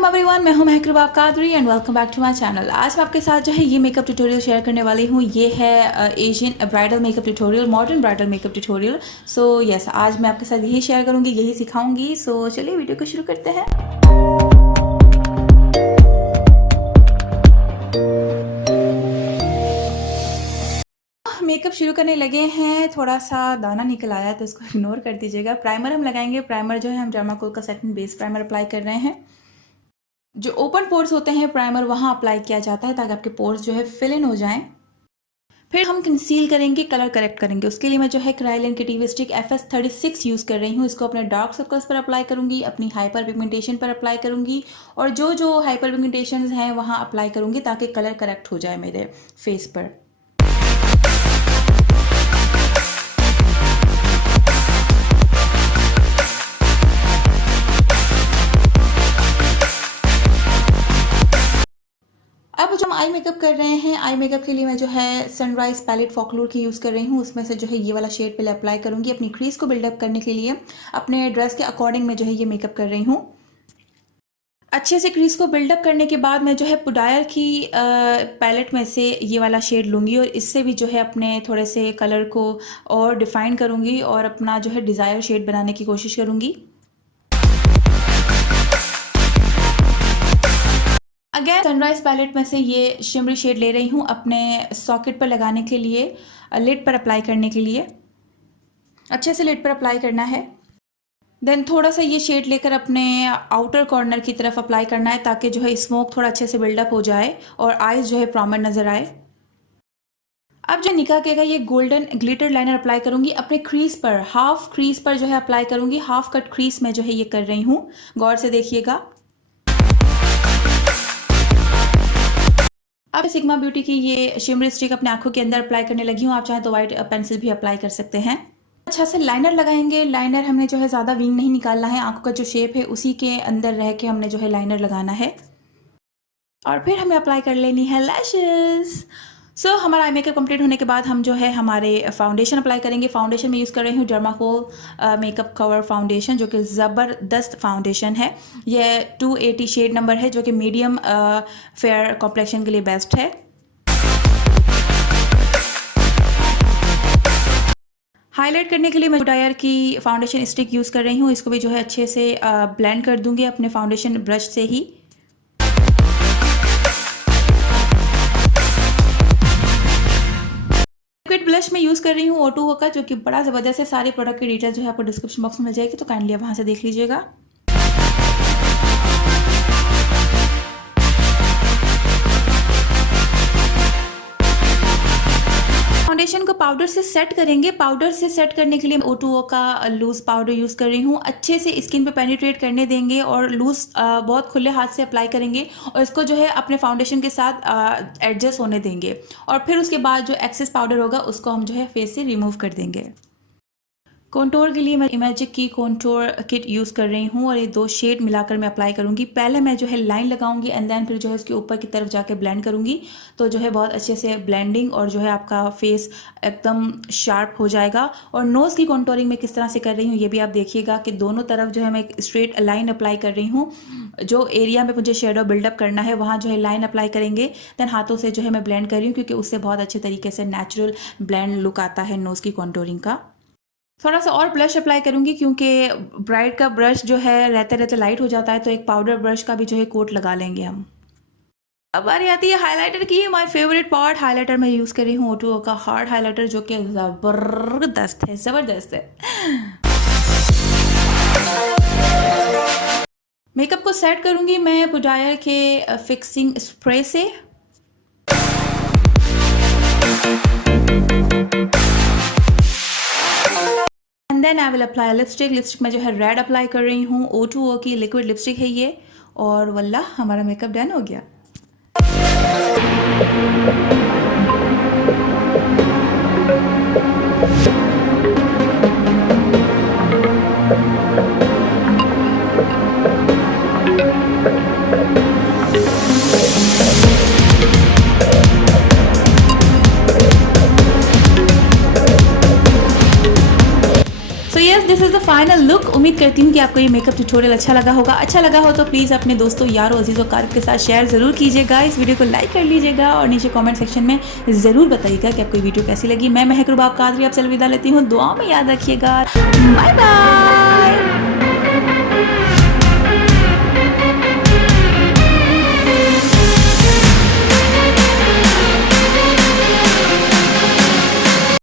Everyone, मैं हूं Mehak Rubab Qadri and welcome back to my channel. आज मैं आपके साथ जो है ये मेकअप ट्यूटोरियल शेयर करने वाली हूँ। ये है Asian bridal makeup tutorial, modern bridal makeup tutorial. So yes, आज मैं आपके साथ यही शेयर करूँगी, यही सिखाऊंगी। सो चलिए वीडियो को शुरू करते हैं। मेकअप शुरू करने लगे हैं, थोड़ा सा दाना निकल आया तो इसको इग्नोर कर दीजिएगा। प्राइमर हम लगाएंगे। प्राइमर जो है हम डर्माकोल का सेटिंग बेस प्राइमर अप्लाई कर रहे हैं। जो ओपन पोर्स होते हैं प्राइमर वहाँ अप्लाई किया जाता है ताकि आपके पोर्स जो है फिल इन हो जाएं। फिर हम कंसील करेंगे, कलर करेक्ट करेंगे। उसके लिए मैं जो है क्रायोलिन की टीवी स्टिक FS36 यूज़ कर रही हूँ। इसको अपने डार्क सर्कल्स पर अप्लाई करूँगी, अपनी हाइपर पिगमेंटेशन पर अप्लाई करूँगी और जो जो हाइपर पिगमेंटेशन हैं वहाँ अप्लाई करूँगी ताकि कलर करेक्ट हो जाए मेरे फेस पर। अब जो हम आई मेकअप कर रहे हैं, आई मेकअप के लिए मैं जो है सनराइज पैलेट फॉकलूर की यूज़ कर रही हूँ। उसमें से जो है ये वाला शेड पहले अप्लाई करूँगी अपनी क्रीज को बिल्डअप करने के लिए। अपने ड्रेस के अकॉर्डिंग मैं जो है ये मेकअप कर रही हूँ। अच्छे से क्रीज को बिल्डअप करने के बाद मैं जो है पुडायर की पैलेट में से ये वाला शेड लूँगी और इससे भी जो है अपने थोड़े से कलर को और डिफ़ाइन करूँगी और अपना जो है डिज़ायर शेड बनाने की कोशिश करूँगी। अगेन सनराइज पैलेट में से ये शिमरी शेड ले रही हूँ अपने सॉकेट पर लगाने के लिए, लिड पर अप्लाई करने के लिए। अच्छे से लिड पर अप्लाई करना है। देन थोड़ा सा ये शेड लेकर अपने आउटर कॉर्नर की तरफ अप्लाई करना है ताकि जो है स्मोक थोड़ा अच्छे से बिल्डअप हो जाए और आईज जो है प्रॉमर नज़र आए। अब जो निकाह के ये गोल्डन ग्लिटर लाइनर अप्लाई करूँगी अपने क्रीज पर, हाफ क्रीज पर जो है अप्लाई करूँगी। हाफ कट क्रीज में जो है ये कर रही हूँ, गौर से देखिएगा। अब सिग्मा ब्यूटी की ये शिमरी स्टिक अपने आंखों के अंदर अप्लाई करने लगी हूँ। आप चाहें तो वाइट पेंसिल भी अप्लाई कर सकते हैं। अच्छा से लाइनर लगाएंगे। लाइनर हमने जो है ज़्यादा विंग नहीं निकालना है, आंखों का जो शेप है उसी के अंदर रह के हमने जो है लाइनर लगाना है। और फिर हमें अप्लाई कर लेनी है लैशेस। सो हमारा आई मेकअप कंप्लीट होने के बाद हम जो है हमारे फाउंडेशन अप्लाई करेंगे। फाउंडेशन में यूज़ कर रही हूँ डर्माकोल मेकअप कवर फाउंडेशन, जो कि ज़बरदस्त फाउंडेशन है। यह 280 शेड नंबर है, जो कि मीडियम फेयर कॉम्प्लेक्शन के लिए बेस्ट है। हाईलाइट करने के लिए मैं पुडायर की फाउंडेशन स्टिक यूज़ कर रही हूँ। इसको भी जो है अच्छे से ब्लेंड कर दूंगी अपने फाउंडेशन ब्रश से ही। लिक्विड ब्लश में यूज़ कर रही हूँ O2O का, जो कि बड़ा ज़बरदस्त है। सारे प्रोडक्ट की डिटेल जो है आपको डिस्क्रिप्शन बॉक्स में मिल जाएगी, तो काइंडली आप वहाँ से देख लीजिएगा। फाउंडेशन को पाउडर से सेट करेंगे। पाउडर से सेट करने के लिए O2O का लूज़ पाउडर यूज़ कर रही हूँ। अच्छे से स्किन पे पेनिट्रेट करने देंगे और लूज़ बहुत खुले हाथ से अप्लाई करेंगे और इसको जो है अपने फाउंडेशन के साथ एडजस्ट होने देंगे। और फिर उसके बाद जो एक्सेस पाउडर होगा उसको हम जो है फेस से रिमूव कर देंगे। कॉन्टोर के लिए मैं इमेजिक की कॉन्टोर किट यूज़ कर रही हूँ और ये 2 शेड मिलाकर मैं अप्लाई करूँगी। पहले मैं जो है लाइन लगाऊंगी एंड देन फिर जो है इसके ऊपर की तरफ जाके ब्लेंड करूँगी, तो जो है बहुत अच्छे से ब्लेंडिंग और जो है आपका फेस एकदम शार्प हो जाएगा। और नोज़ की कॉन्टोरिंग में किस तरह से कर रही हूँ ये भी आप देखिएगा कि दोनों तरफ जो है मैं एक स्ट्रेट लाइन अप्लाई कर रही हूँ। जो एरिया में मुझे शेडो बिल्डअप करना है वहाँ जो है लाइन अप्लाई करेंगे, देन हाथों से जो है मैं ब्लेंड कर रही हूँ, क्योंकि उससे बहुत अच्छे तरीके से नेचुरल ब्लेंड लुक आता है नोज़ की कॉन्टोरिंग का। थोड़ा सा और ब्लश अप्लाई करूँगी क्योंकि ब्राइड का ब्रश जो है रहते रहते लाइट हो जाता है, तो एक पाउडर ब्रश का भी जो है कोट लगा लेंगे हम। अब बारी आती है हाइलाइटर की। माय फेवरेट पार्ट, हाइलाइटर मैं यूज़ कर रही हूँ O2O का हार्ड हाइलाइटर, जो कि ज़बरदस्त है, ज़बरदस्त है। मेकअप को सेट करूँगी मैं पुडायर के फिक्सिंग स्प्रे से। And then I will apply lipstick. Lipstick में जो है रेड अप्लाई कर रही हूँ। O2O की लिक्विड लिपस्टिक है ये। और वल्ला हमारा मेकअप डन हो गया। This is the final look. उम्मीद करती हूँ कि आपको ये मेकअप ट्यूटोरियल अच्छा लगा होगा। अच्छा लगा हो तो प्लीज़ अपने दोस्तों, यारों, अजीज़ों, कारब के साथ शेयर ज़रूर कीजिएगा। इस वीडियो को लाइक कर लीजिएगा और नीचे कमेंट सेक्शन में ज़रूर बताइएगा कि आपको ये वीडियो कैसी लगी। मैं महक रुबाब कादरी आपसे अलविदा लेती हूँ। दुआ में याद रखिएगा। Bye bye.